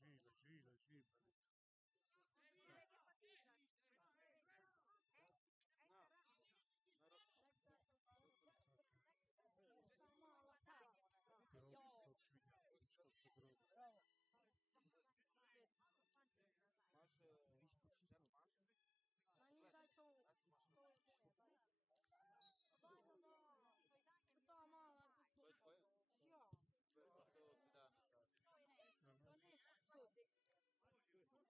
gira, gira, gira. Пирог с мясом, с огромным. Ma mi dai to. To mala to. Jo. To ne čudi.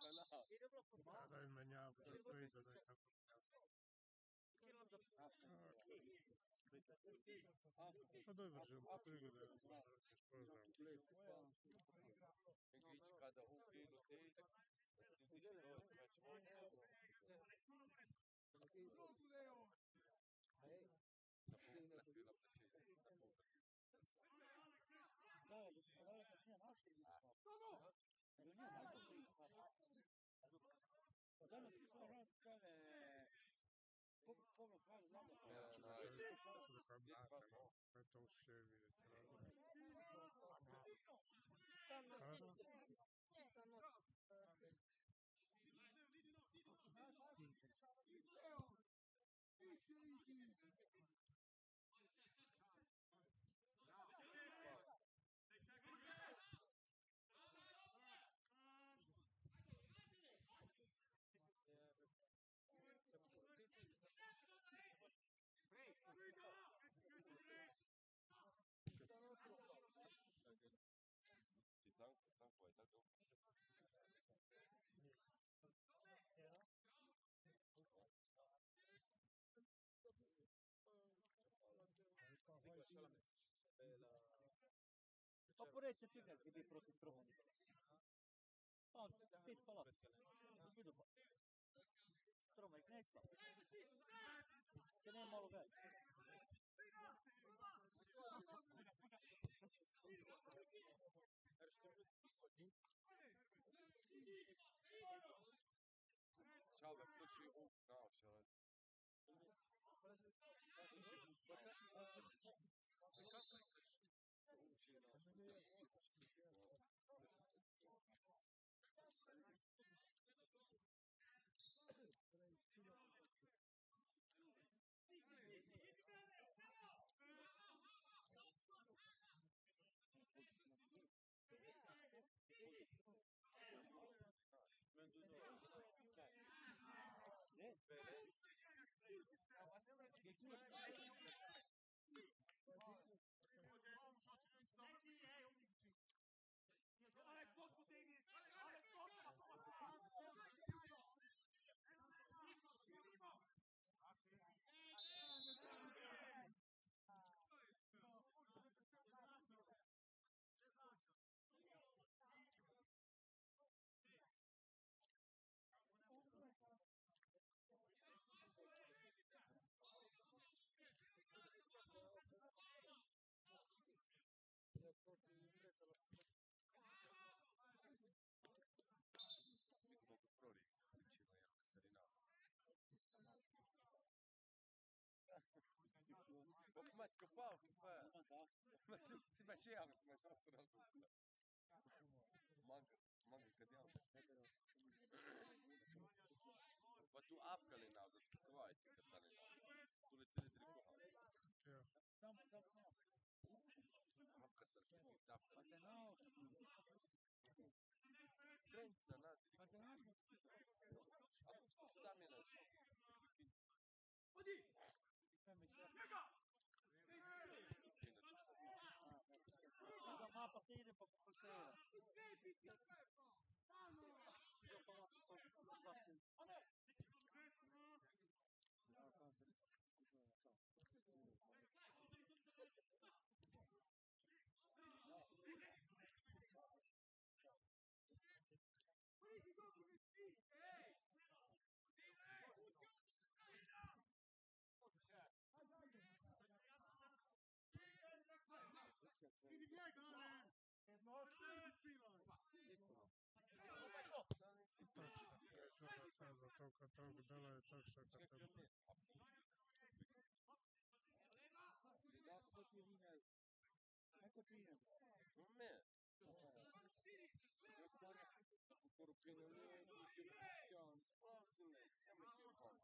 Malo, tak, super. Da izmenjava, da sve ide nekako. Pa dobro, že prigode, English kada upi do te, to še vidite. Tam na sjeći. Čista noć. Zanko je tako. Pa pure se ti ne bi protiv Tromani. On, pit falak. Vidu pa. Tromaj knjesta. Che ne malo gai. Ciao, da sushi u kao šele. Ma che fa? Ma ti faceva, ti faceva strano. Manca kad ja. Pa tu Afganina za spokojiti kad sam ne. Tu li cijeli trikoha. Ja. Afka sam se ti tap. Pa te nao. Trenca na Pa te naš. Ako Dopo no, sto bacio. Точно, Джона sada toliko tog dela je točno kad te... Ragazzo ti viene. Ecco ti viene. Non me. Ancora pieno lì, tutti cristiani, spostile, stiamo insieme con.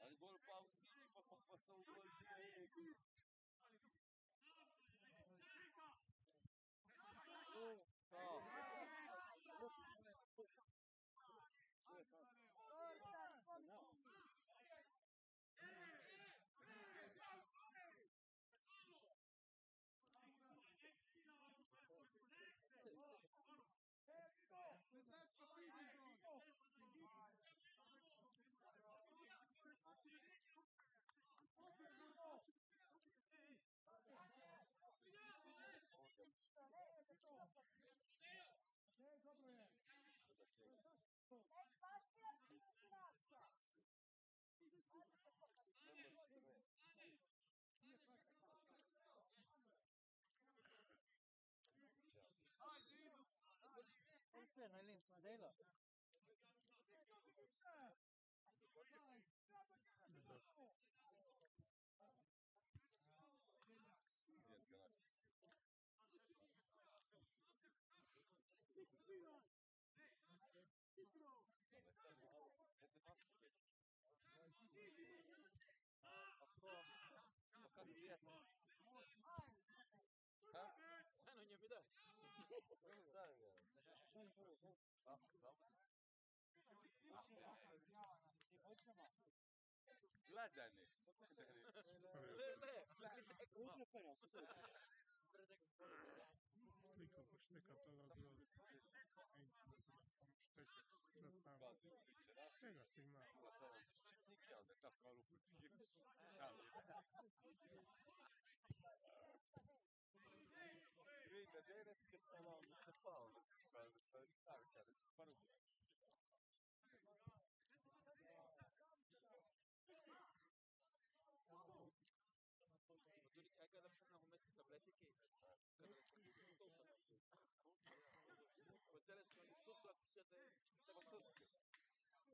Ali gol pa vdič, pa sem gol direkt. Ciao. Sen är lite dela. Non gli mi dai? Non mi dai, Gledani. Sliko pošteka toga bilo. Enčina telefon šteka sastava. Tega signala. Ma sono ščitniki, onda kako malo protiv. Vedi, adesso che stavamo a Paolo, stavo parlando. Hai cada până cum este tablete que cada vez que tu topa. Puteți să știți la cum se te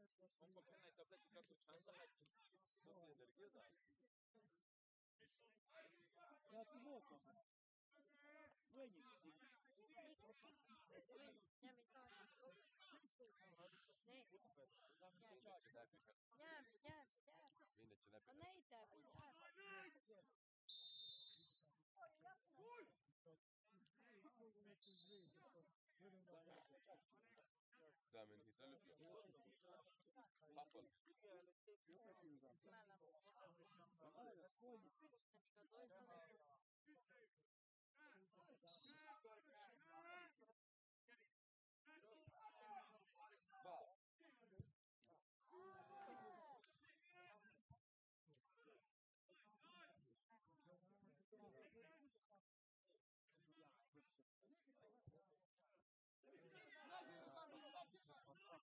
un papel na tablete kako čanda. To ti energija da. Ja ti moćam. Vojnik. Njami to. Ne. Njami. Inače ne bi. Pa ne i tebi, njami. Da, meni se ljubio. Papal.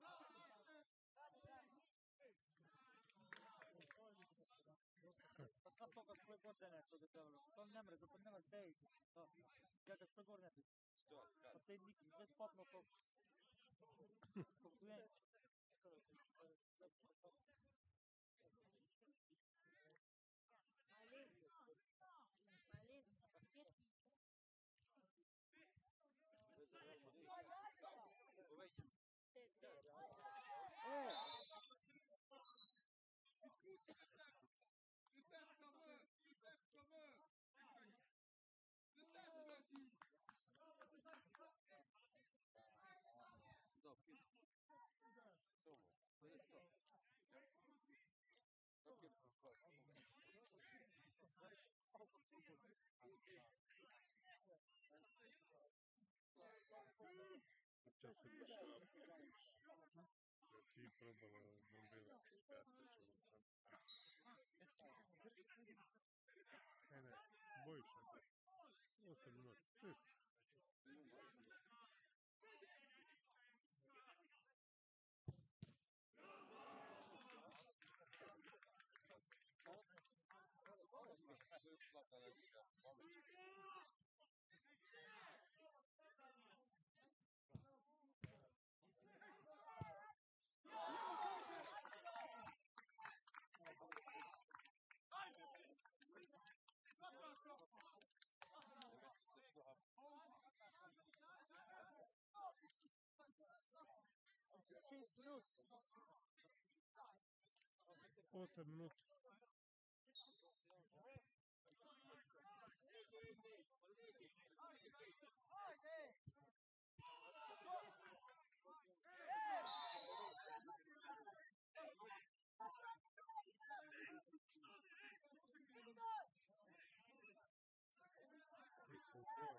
Mala. Ba. Kako ga spregordene kod devalo. To ne mre, zapomnela dej. Ja ga spregordene. Što, skad? Pa te neki besplatno to. Konkurenč. Malin. Če se dešava, da ti probala bombirati kartiču. Ne, bojiš se. 8 minut, pust. Šest minut. 8 minut. Ti su boje.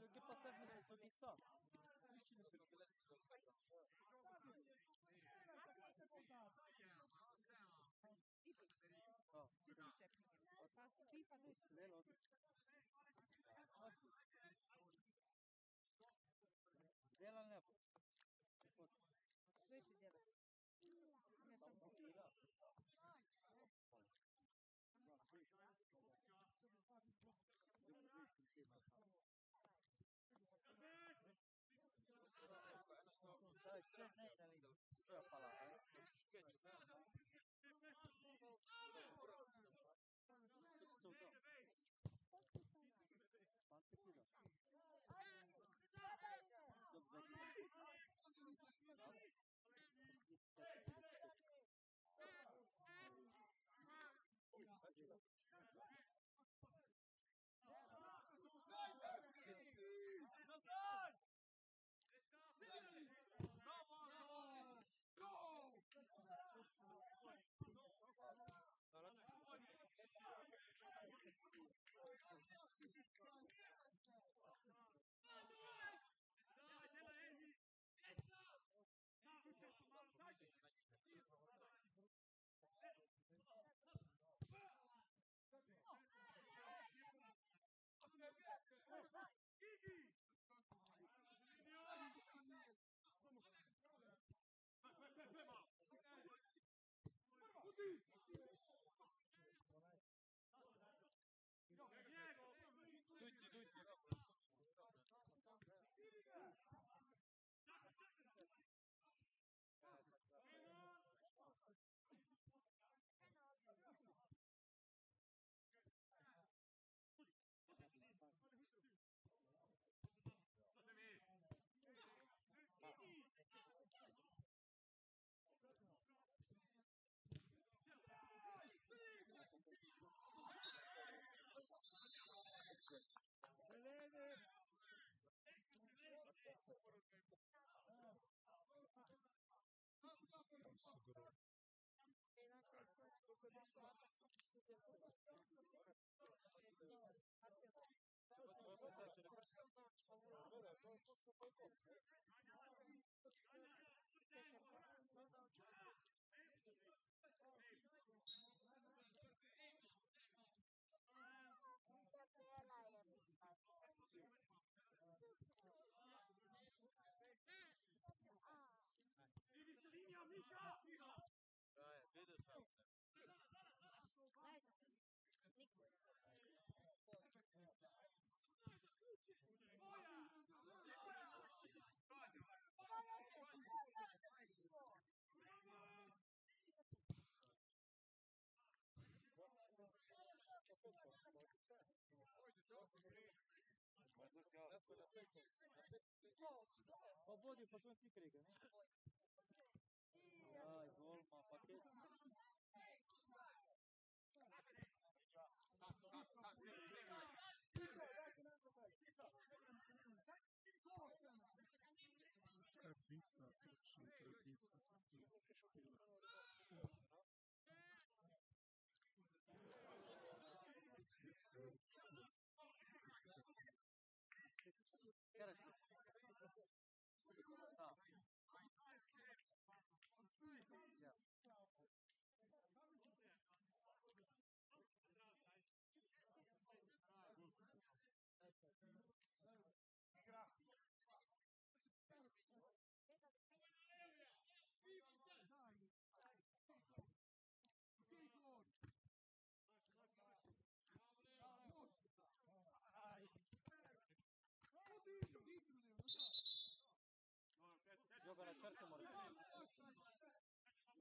Se che passare mi sono di so. Dela ne bo. Sve si dela. Ne sam kupila. Sai, c'è nei da lì. C'è a palata. Quanto ti do? Capela je. Pa vodi, pa što ti kriga, ne? Jaj, golman, pa kje? Trebisa, točno, Trebisa. Turski špila. Хорошо.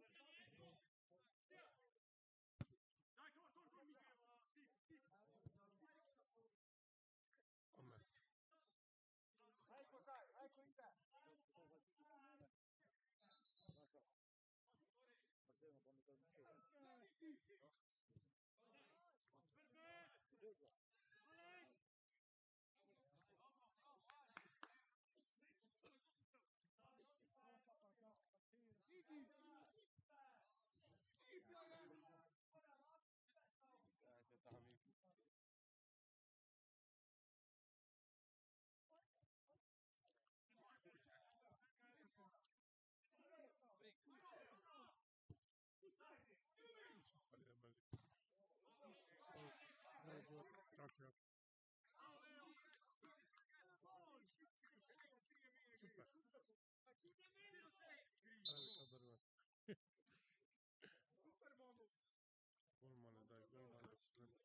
Da. Ja. Gioca una certa morte. Ome. Dajte tam i Super je meni. Tako je. Super. Velika drva. Golmane, daj, golmane, snemi.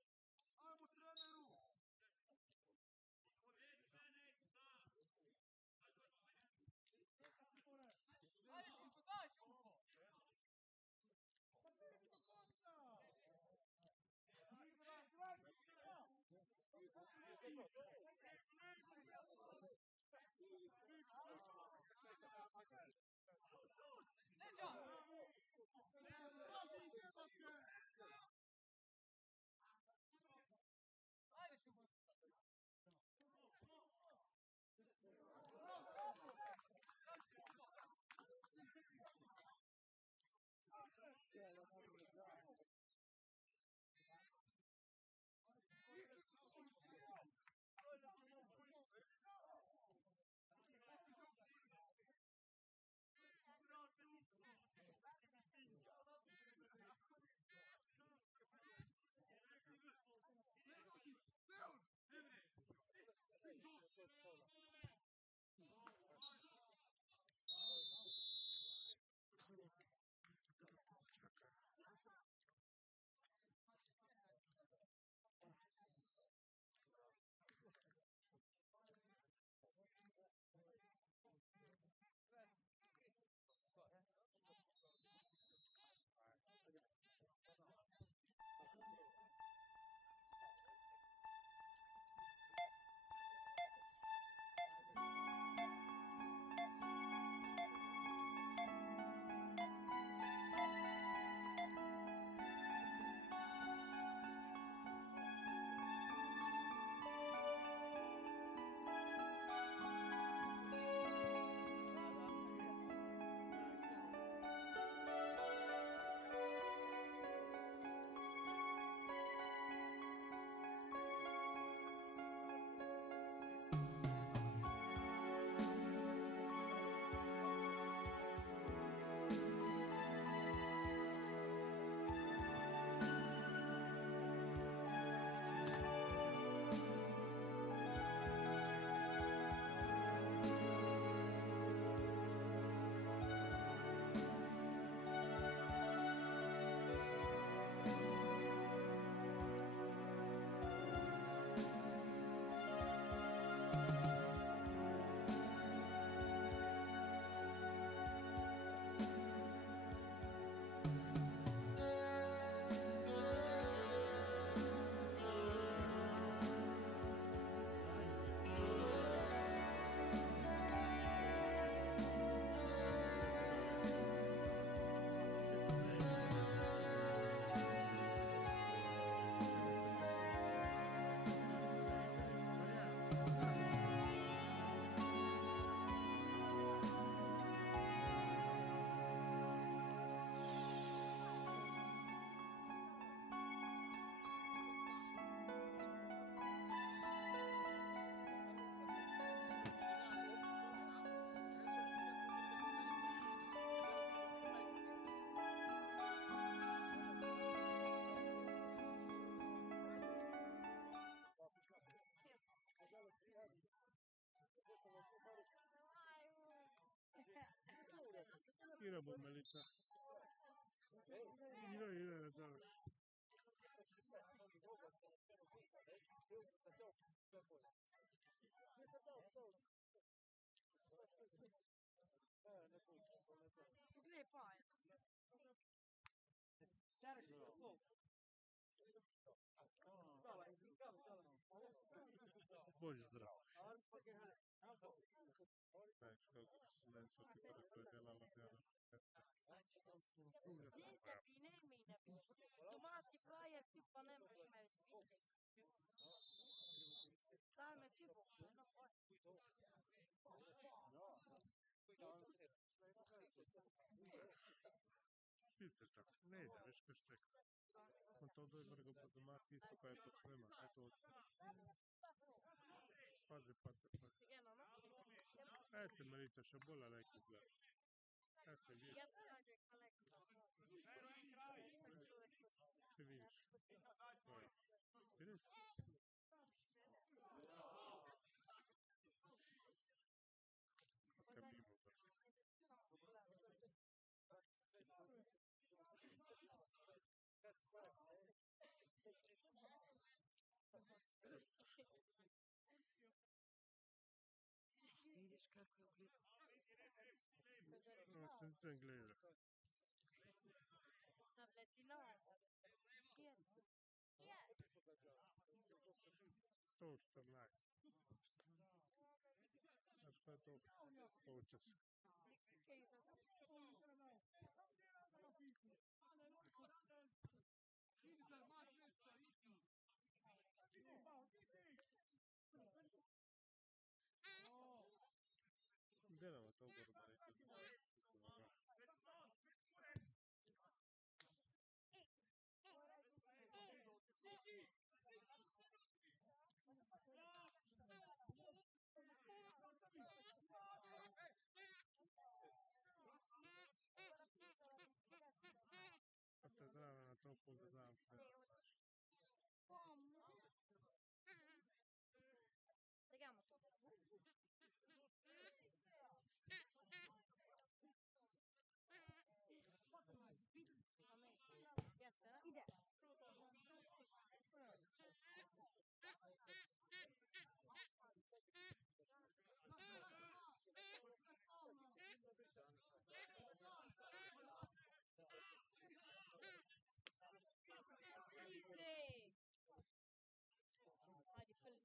Ira bom malita. Ira na to. Poglej pa, je to. Sterk zo. Bož zdrav. Ne, kako ne so ti tako delala dela. Zdaj se bi ne mi ne bi. Doma si frajer, ti pa ne moreš me videti. Daj me ti boš, eno pa. Piste tako, ne ide, veš kaj štek. On to dobro po doma tisto, kaj počnemo, kaj to odpira. Pazi. Cigano, no? Ete, Marita, še bolj lajko gledaš. Ete, vidiš, Ja tražim kolektor. se vidiš. Oj, vidiš? Kaj mimo brz. Vidiš kako je ugledal. No, sem te gledal. Tabletina. Kjer? 114. Znaš kaj je to? Polčas. Delamo to gor, Marita. Pa te zraven na to povezam. Pregamo to. Jeste, ne? Ide. Disney! Hadi film.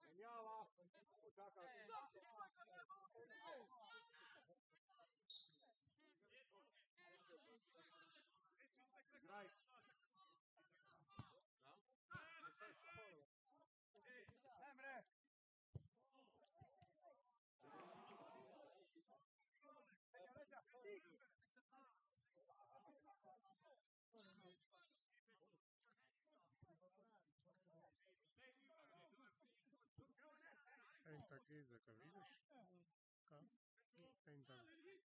Menjava, počakaj. Igraj. Emre! En tak jezika, vidiš? Ka? En tam,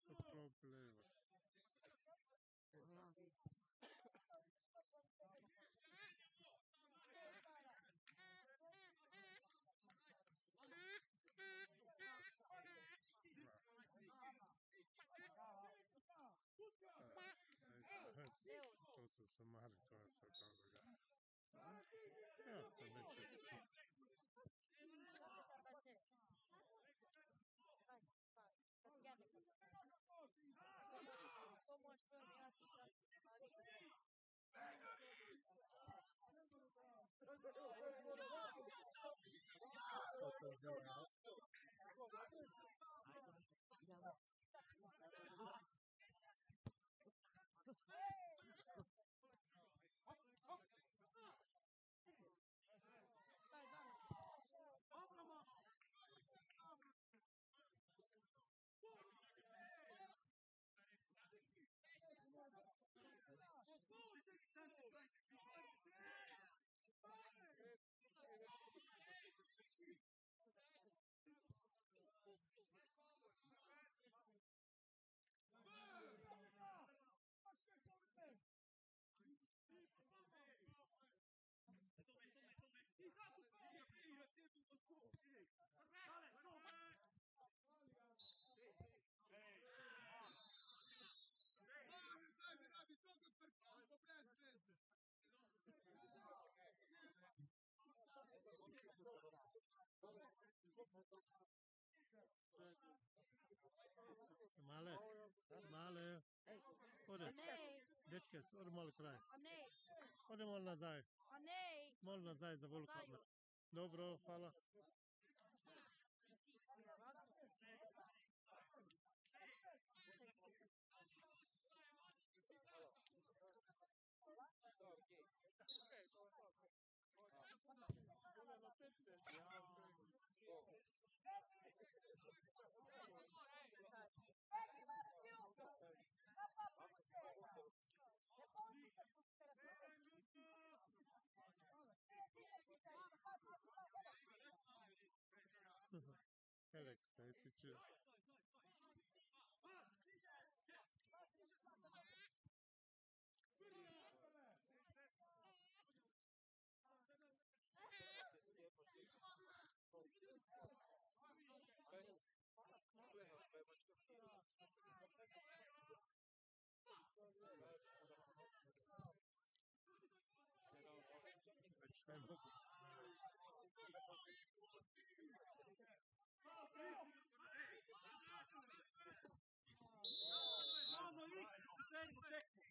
to prop levo. To su se mali koja se toga. Evo, to neće čuti. To možeš tvojom znati navikati. Male, male. Ode, A ne, dečke, ode malo kraj. a ne, Ode malo nazaj. a ne. Malo nazaj za volu Nazaj. kameru. Dobro, hvala. Elek Stejtiću. Već ne mogu. Samo išće celu tekmu.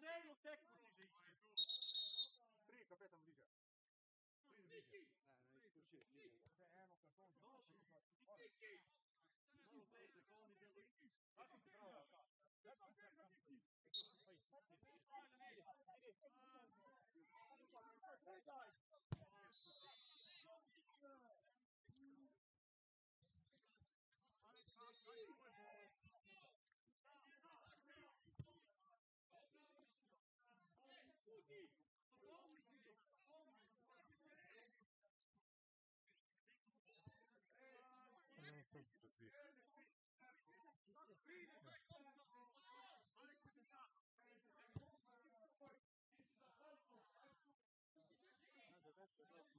Celu tekmu si da išće. Tri, kapetan bliže. Tri bliže. Eno, karton. Non sto così.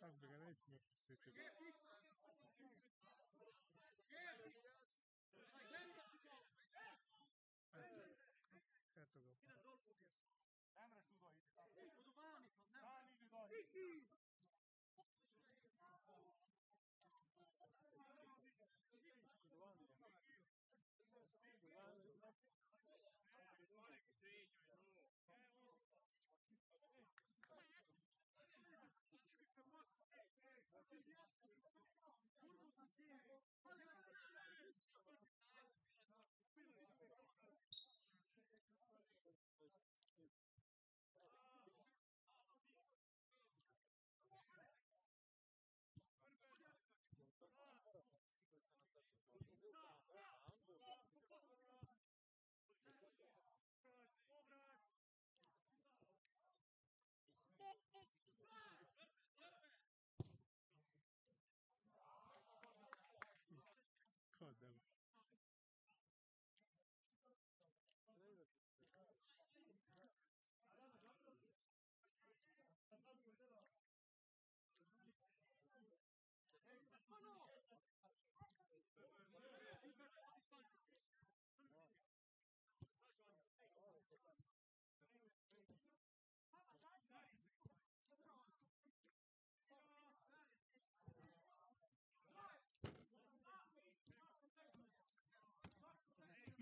Так би ga ne smio prisjetiti. Eto ga. Ne mreš tu dojiti. Dan ide dolje.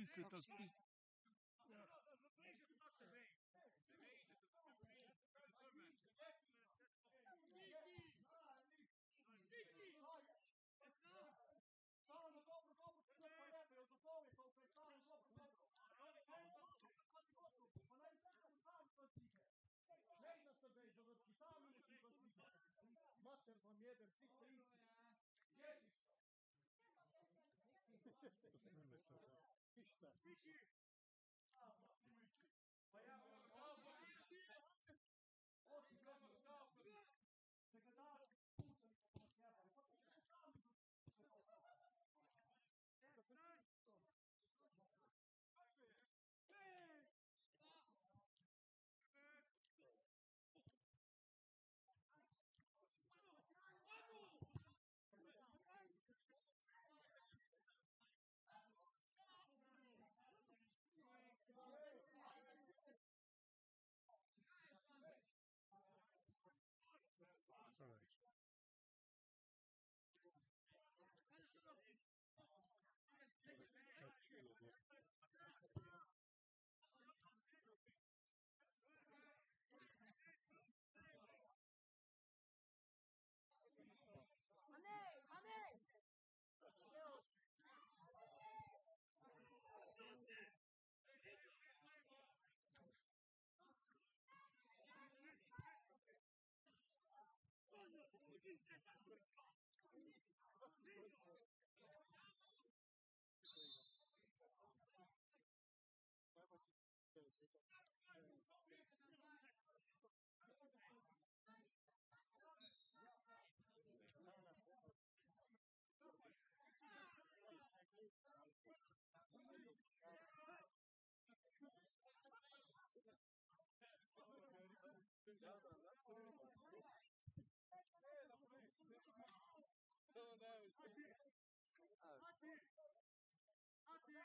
Ti se tak pisa. Stalno dobro, sve pa lijepo, jel dopoli to kaj stalno dobro. Pa najsakam sam to tihe. Ne zna što bej završi, sami muši to tihe. Mater vam jebem, svi ste isti. Jediš to. Snime to da. Ništa. Pa ja oči gledam, se gledam, pučani kako vas jebali. Pa ti se sami Šta reći? Ovo se sad čulo da... Ma ne!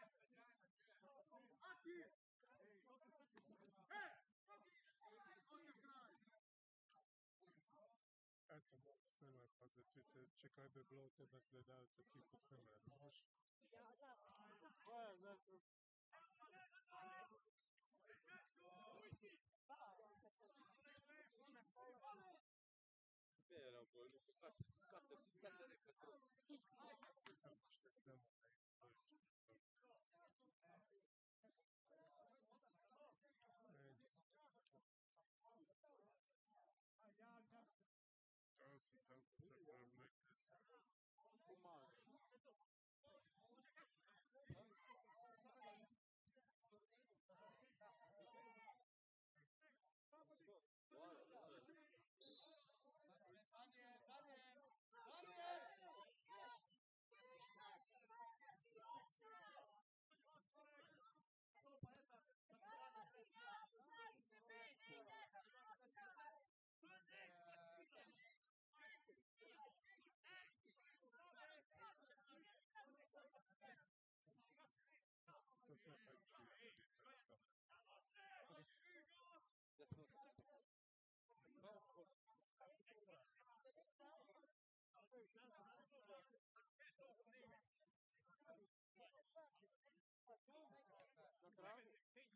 Eto, malo snimaj, pa začujte, če kaj bi bilo od tebe gledalca, ki posnemajo, možeš? Ja, da. Vero, poi, quanto si sente le quattro. Samo što snemo, ne, dođe. To se tako se prevlekli se.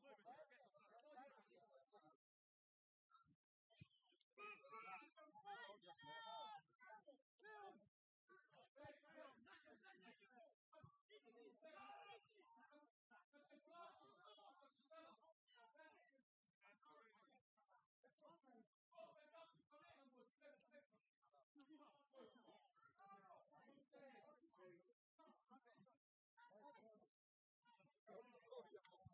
To se pač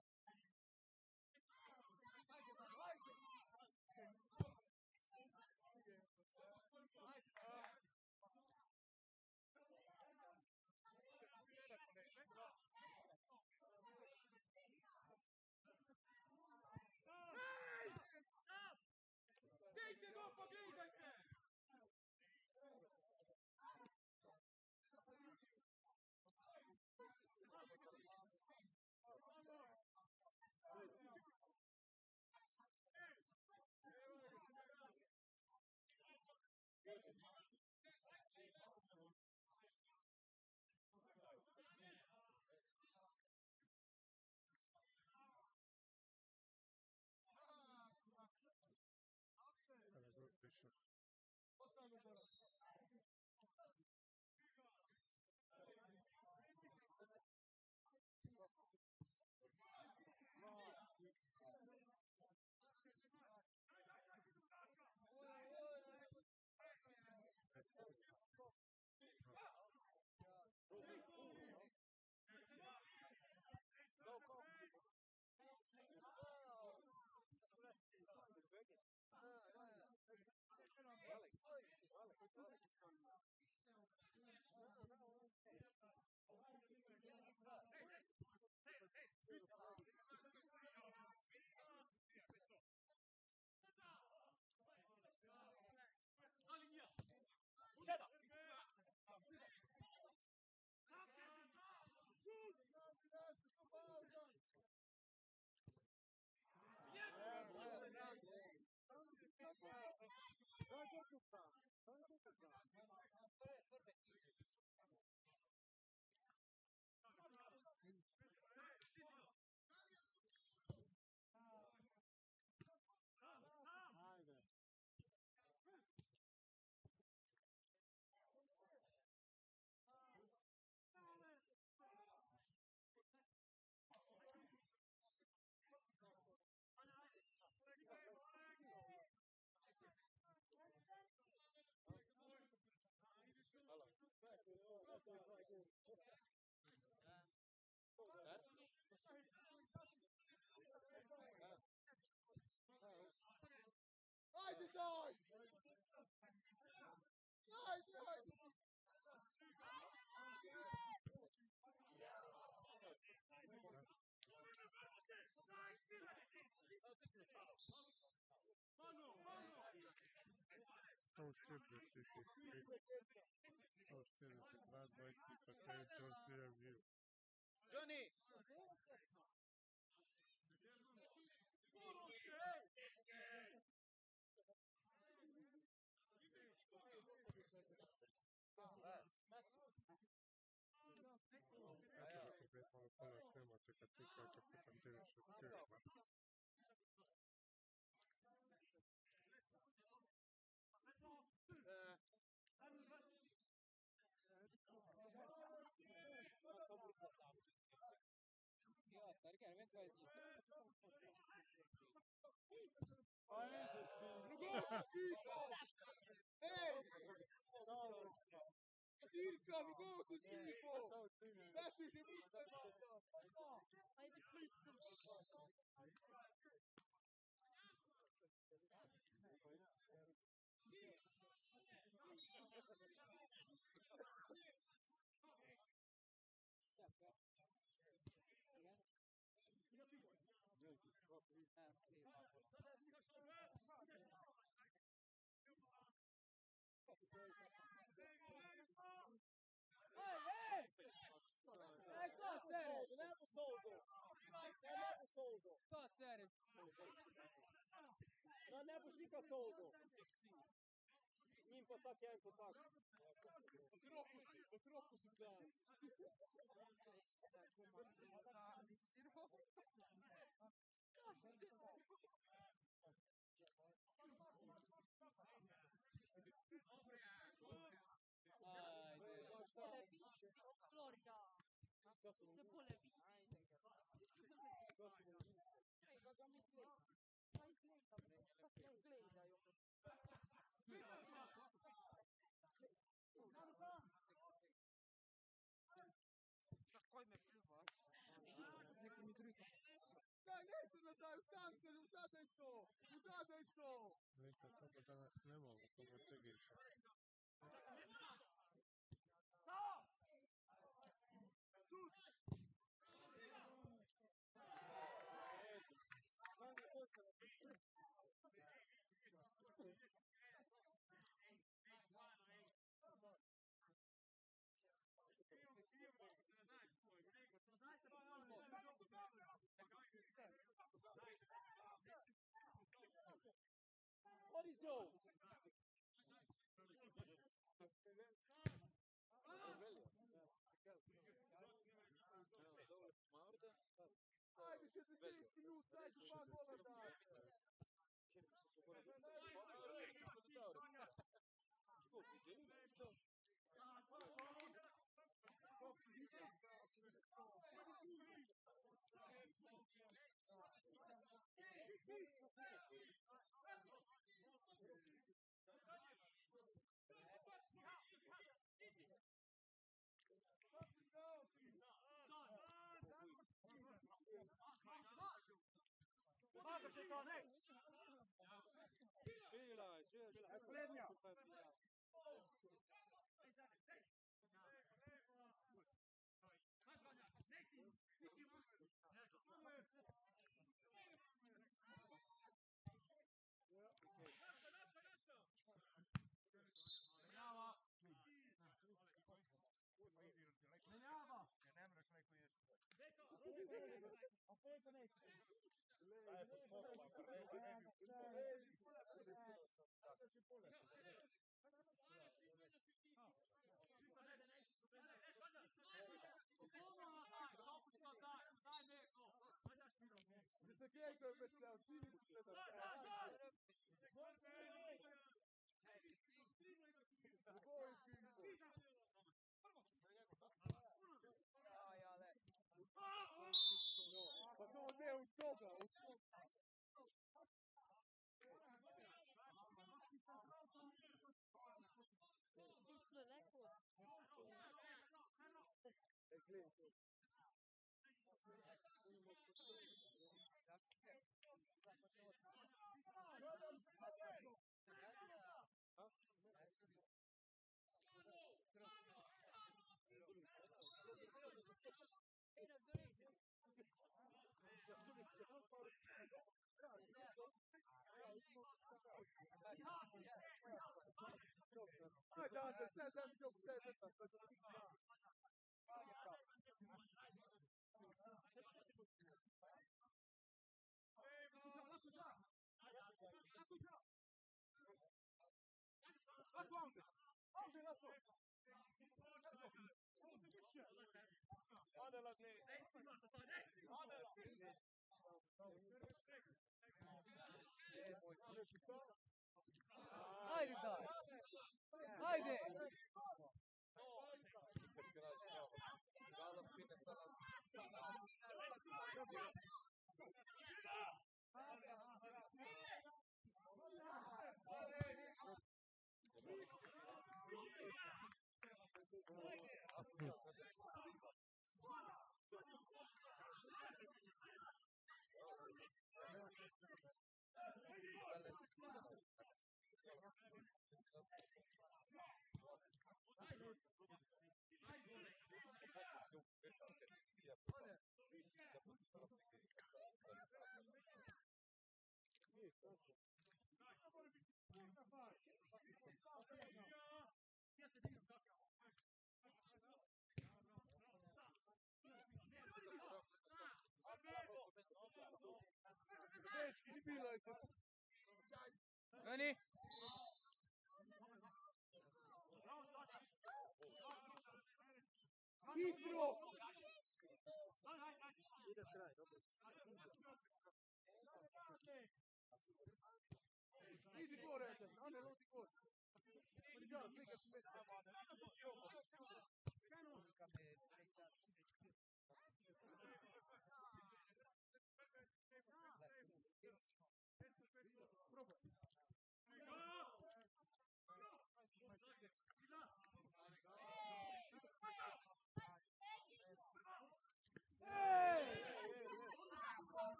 Ajde daj! Ajde, ajde! Sto 40, 142, 23%, George Villaville. Johnny! Eto, da te malo pala snema, čeka tu kako putam 965. Drugoši, Skiko! Ej! Štirka, drugoši, Skiko! Naši že muste mata! Ajde, plicem. Da ne boš nikad soldo. Njim pa sak jedan kotak. V kroku si gledaj. Florida. Se bole vidi. Ti si bole vidi. Ej, da ga mi gleda. Kaj gleda, bre? Kaj gledajo? Zakaj me pljuvaš? Neko mi drugo. Daj, nejte nazaj, ustanite, vzadaj so! Vzadaj so! Lito, to bo danas nemamo, to bo tegiša. What is yo? Ajde, 60 minut, daj su dva gola daj. Pomagaš je to, ne? Špilaj, Srednja. Menjava! Ja ne mreš neko ideš. A preko neće. Daj, posmočila, pa ne bi. Pa to ne u toga. Isto neko. Ajde, Ante, sve zemlje, sve. Ajde daj! Ajde! Dečki, špilajte. Meni? Hitro! Idi gore, Ane, ludi gore. Vediamo, mica si mette.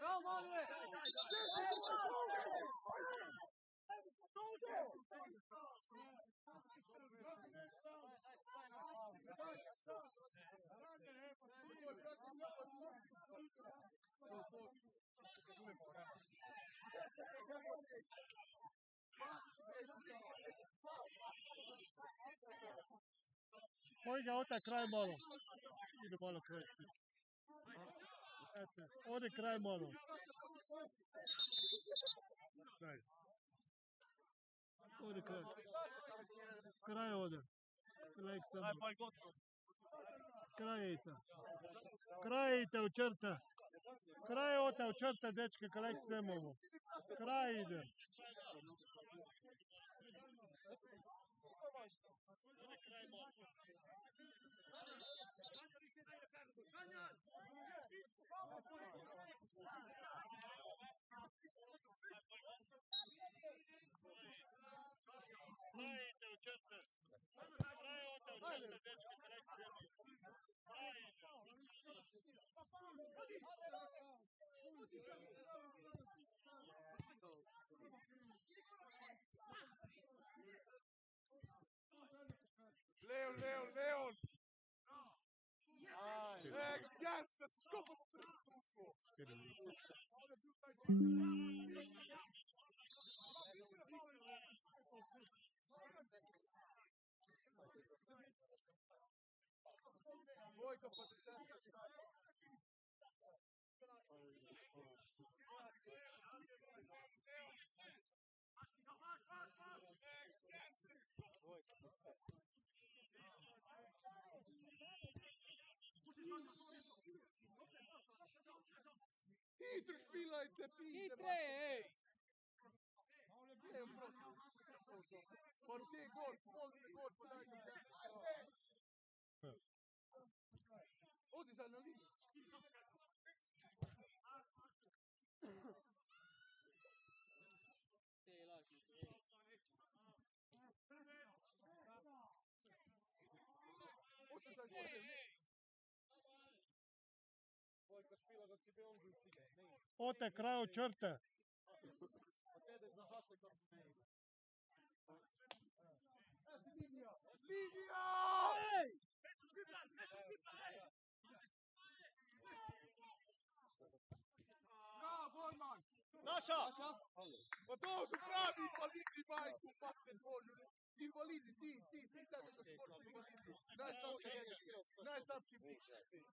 Bravo, Manuel! Oj ga ota kraj malo. Ide malo kraj stik. Eto, ode kraj malo. Daj. Ode kraj. Kraj ode. Kraj samo. Kraj ita. Kraj ita u črta. Kraj ota u črta, dečke, kalek snemovo. Kraj ide. Kraj ide u črta. Kraj ota u črta, dečke, kalek snemovo. Kraj ide. Leon! Janska, skopa po prstu. Dvojka po 10. Hitro špilajte, pijte! Hitre, ej! Evo protiv. Pa te gol, polite gol, pa daj nam se. Odi sad na liniju. Te lažni, ej. Odi sad gol. Vojka špila da ti be on bil cige. Ote kraju črte. Pa tebe zahase kako ne ide. Linija! Linija! Ej! Bravo, Bojman! Naša! Pa to su pravi invalidi, majku, mater Božu. Invalidi, si sad na sport invalidi. Najslabši piknici.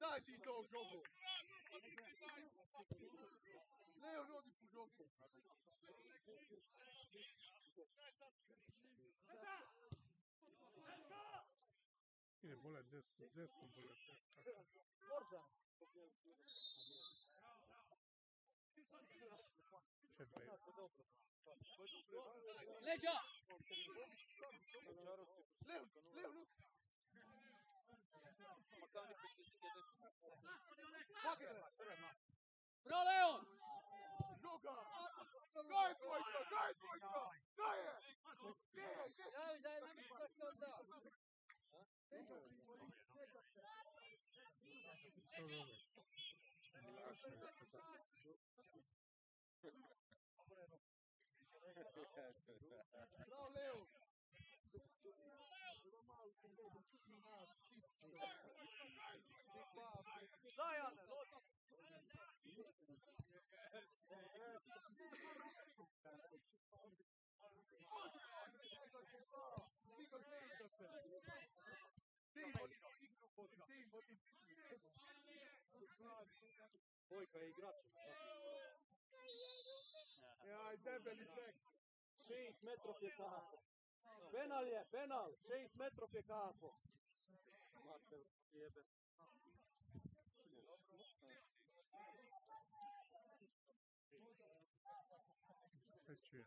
Daj ti to žogu. Leo rodi po žogu. Ide bolje desno bolje. Borza. Četiri. Leđa! Leo, no. Bro, Leon! Žoga! Daj dvojka! Daj dvojka! Daj je! Daj, nam što što da. Bravo, Leo! Daj, Ane, loti! Vojka je igrač. Jaj, debeli tek. 6 metrov je kako. Penal je, penal. 6 metrov je kako. Mater, jebe. Se čuje.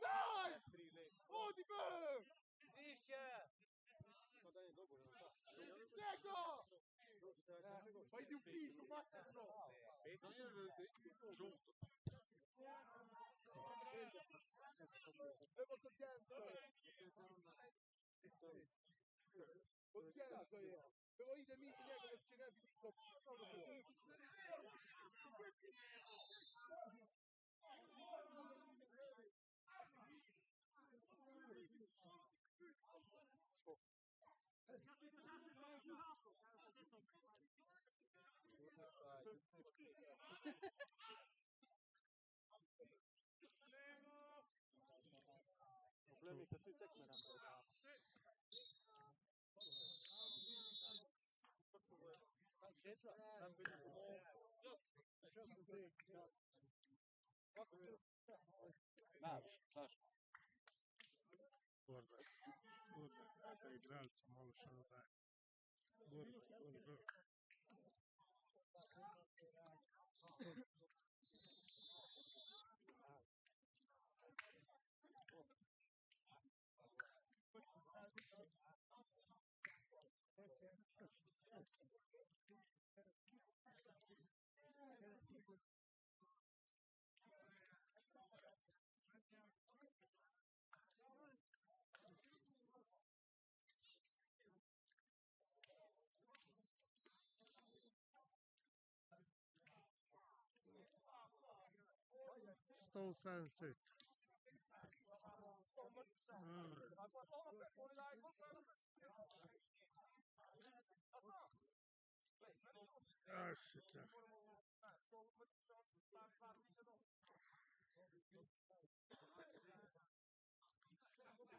Daj! Odi be! Više! Njega! Pa idi u pisu, materno! Žuto. Evo kod Jensa! Kod Jensa je! Evo ide mi u njega da će ne bi niko... Problem je kad ti tekme napravo. Djeca, nam vidi Gorda. Dajte igralca malo što daje. Gorda. $170. Sicer.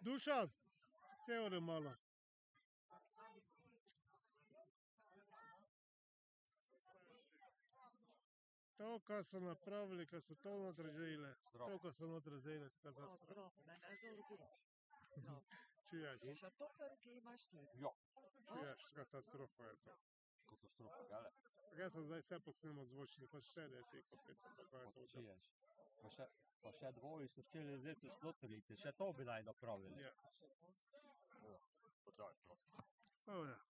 Dušan, sevori malo. To, kar so napravili, kar so to notri žele, to, kar so notri zeli, Zdravo, mene je drugi. čuješ, Še tople roke imaš ti? čuješ, katastrofa je to. Katastrofa, gale. Jaz sem zdaj vse posnemo zvočni, pa še ne ti, kapetan, pa kaj je to. Čiješ. Pa še dvoji so šteli letos notri, še to bi naj napravili. Ja.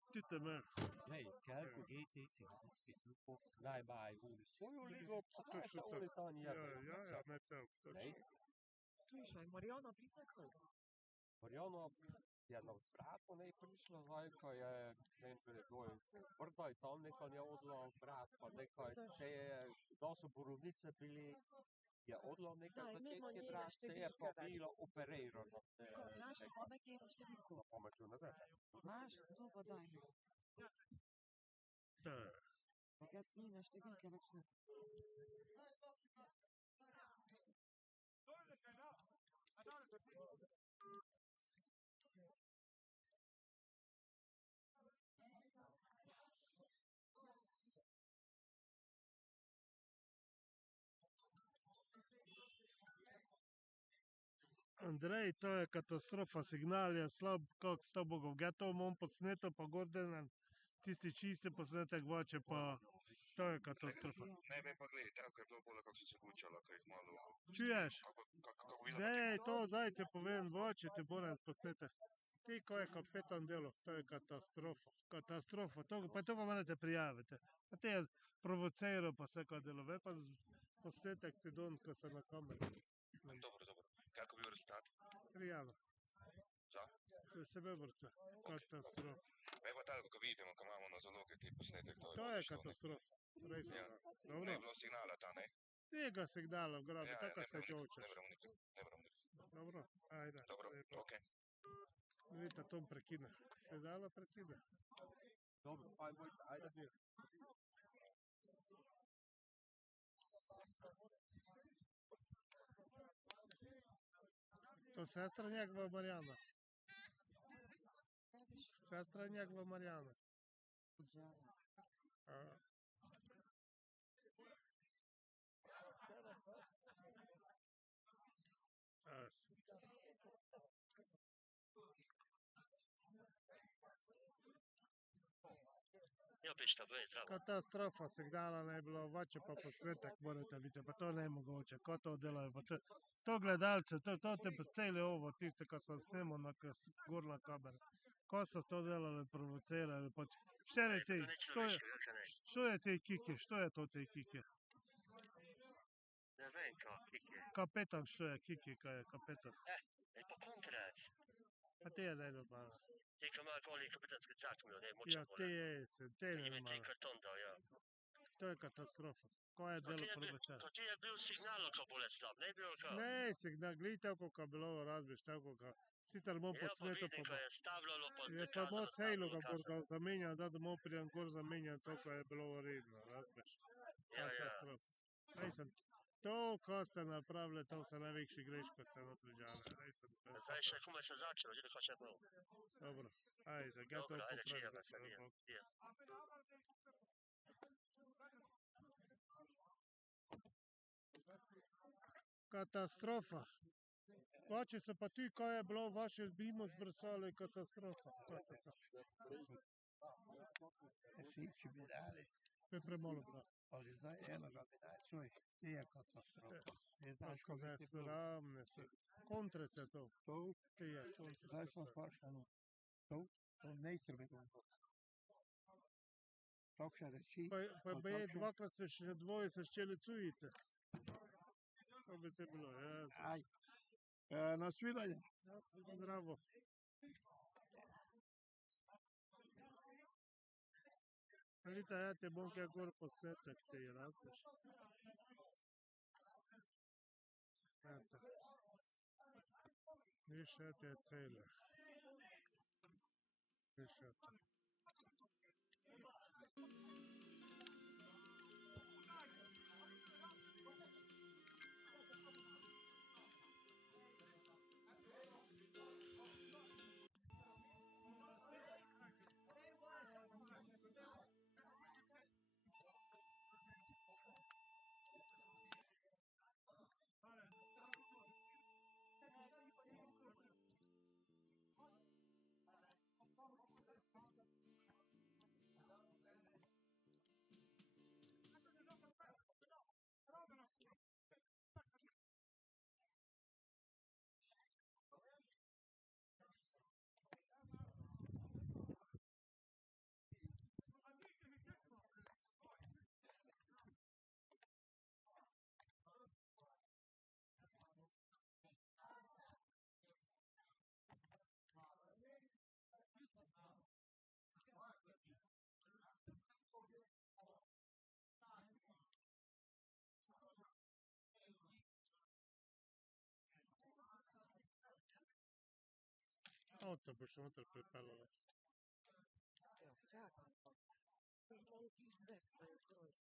Ti te meni. Lej, Kelko GT ciganski klub naj maj voli svojo ligo, pa kaj se Točno oni tam Ja, jebe. ja, med celk, Lej, točno. Slušaj, Marjana pride kaj? Marjano, jedna od brata ne prišla zdaj, ko je, ne vem, če je dvoje, Brda je tam nekaj je odlal brat, pa nekaj, če je, da so borovnice bili, je odlal nekaj Daj, mimo začetki njene brat, se je številke pa več. bilo operirano. Ko imaš na pamet njeno številko? Na pametju ne vem. Imaš? No pa daj. Da. Pa jaz njene številke več ne. Andrej, to je katastrofa, signal je slab, kako s to bogov. Ja to imam posneto, pa Gordonan, tisti čisti posnetek voče, pa to je katastrofa. Ne vem pa gledaj, tako je bilo bolje, kako so se gučala, ko jih malo... Čuješ? Kako videla? Ne, to zdaj ti povem, voče ti moram posnetek. Ti, ko je kapetan delo, to je katastrofa, katastrofa, pa to pa morate prijaviti. Pa te je provociral, pa vse kaj delo, ve pa posnetek ti don, ko se na kameri. Dobro, dobro. Kako bi bil rezultat? 3-1. Za? Sebebrca, katastrofa. Me pa tako, ko vidimo, ko imamo na zaloge ti posnetek, to je To je odlično, ne? katastrofa. Res je. Ja. Dobro. Ne je bilo signala ta, ne? Tega signala, grobi, Ja, tako ne se ti bomo hočeš. nikoli, ne bomo nikoli. Dobro, ajde. Dobro, lepo. okej. Vidite, Tom prekine. Se dalo prekine. Dobro, ajde. To sestra njegova Marjana. Sestra njegova Marjana. A. Katastrofa, signala ne je bilo, voče pa posnetek morate videti, pa to ne je mogoče, ko to delajo, pa to gledalce, to te celi ovo, tiste, ko sem snemal na gorna kamera, ko so to delali, provocirali, štiri ti, što je te kike, što je to te kike? Ne vem, kaj kike. Kapetan, što je kike, kaj je kapetan? Je pa kontrac. A te je nenormalno. Ti, ko ima goli kapitanski trak, ne, moče Ja, te je Ti je nenormalno. karton dal, ja. To je katastrofa. Ko je delo provocirano. To ti je bil signal, ko bolje slab, ne je bil kao? Ne, signal, gledaj tako, ko je bilo, razbiš, tako, ko sicer imam Ja, pa posneto, vidim, ko je stavljalo, pa je pa mo celo ga bodo zamenjali, da domov pridem gor zamenjati to, ko je bilo uredno, razbiš. Katastrofa. Mislim, to, ko ste napravili, to so največji greš, ko ste notri džale. Zdaj še komaj se začelo, vidite, ko še je bilo. Dobro, ajde, ga to Dobro, ajde, čija popravim. vas je, Katastrofa. Vače se pa ti, ko je bilo vaše mimo zbrsali, katastrofa. Vsi, če bi dali, Je premalo, brat. ali zdaj enoga bi dali, čuj, ti je katastrofa. Ti znaš, Tako ne sramne se. Kontrece to. to, Ti je zdaj kontrece. sem sprašan, to ne treba bilo. Tako še reči, Pa bi dvakrat se še dvoje se ščeli cujite. To bi te bilo, jezus. aj, na svidanje. Zdravo. Vidite, ja ti bom kaj gor posnetek ti, razbiš. Eto. Viš, eto je celo. Viš, eto. Autobus unutar pripeljala. Evo, čakaj. Malo ti izvek, da je to.